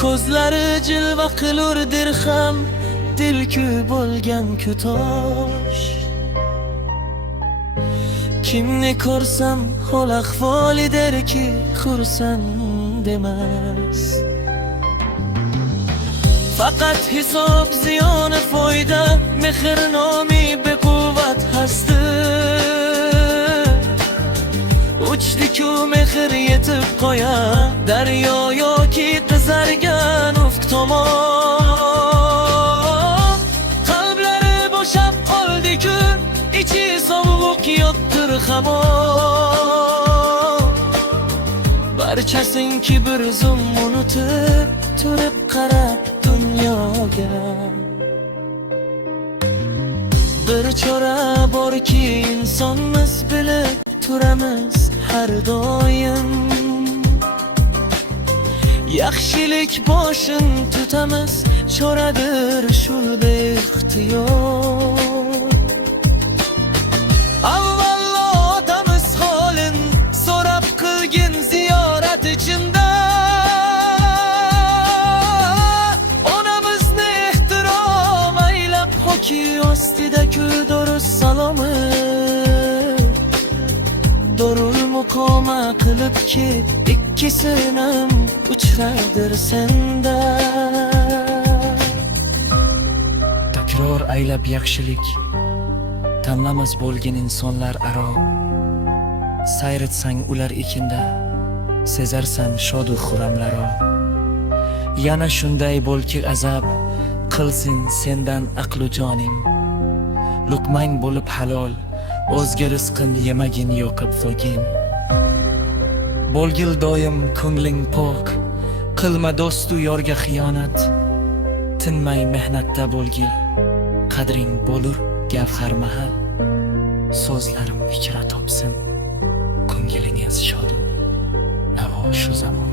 ko'zlari jilva qilur dirham, dilku bo'lgan kutosh. Kimni ko'rsam hol ahvoli derki xursand emas. Faqat hisob ziyoni foyda, mehr nomi bequvvat hasti. Uchdi-ku mehr yetib qo'ya, daryo yoki qizargan ufq tomon. Qalblari bo'shab qoldi-ku, ichi sovuq yotdir hamon. Barchasinki bir zum unutib, turib qarab dunyoga. Bir chora borki insonmiz bilib turamiz har doim. Yaxshilik boshin tutamiz, choradir shul beixtiyor. Avvallo otamiz holin so'rab qilgin ziyorat ichinda. Onamizni ehtirom aylab hoki ostida-ku durust salomi. Dorul muqoma qilib ki ikkisinam uchradir senda. Takror aylab yaxshilik tanlamas bo'lgan insonlar aro. Sayritsang ular ikinda, sezarsan shodu xuramlaro. Yana shunday bo'lki azab qilsin sendan aqlu joning. Luqmang bo'lib halol, o'zga rizqin yemagin yoqib qo'ygin. Bo'lgil doim ko'ngling pok, qilma do'stu yorga xiyonat. Tinmay mehnatda bo'lgil, qadring bo'lur gavhar mahal. So'zlarim ikra topsin, ko'ngilingaz shodu navo shu zamon.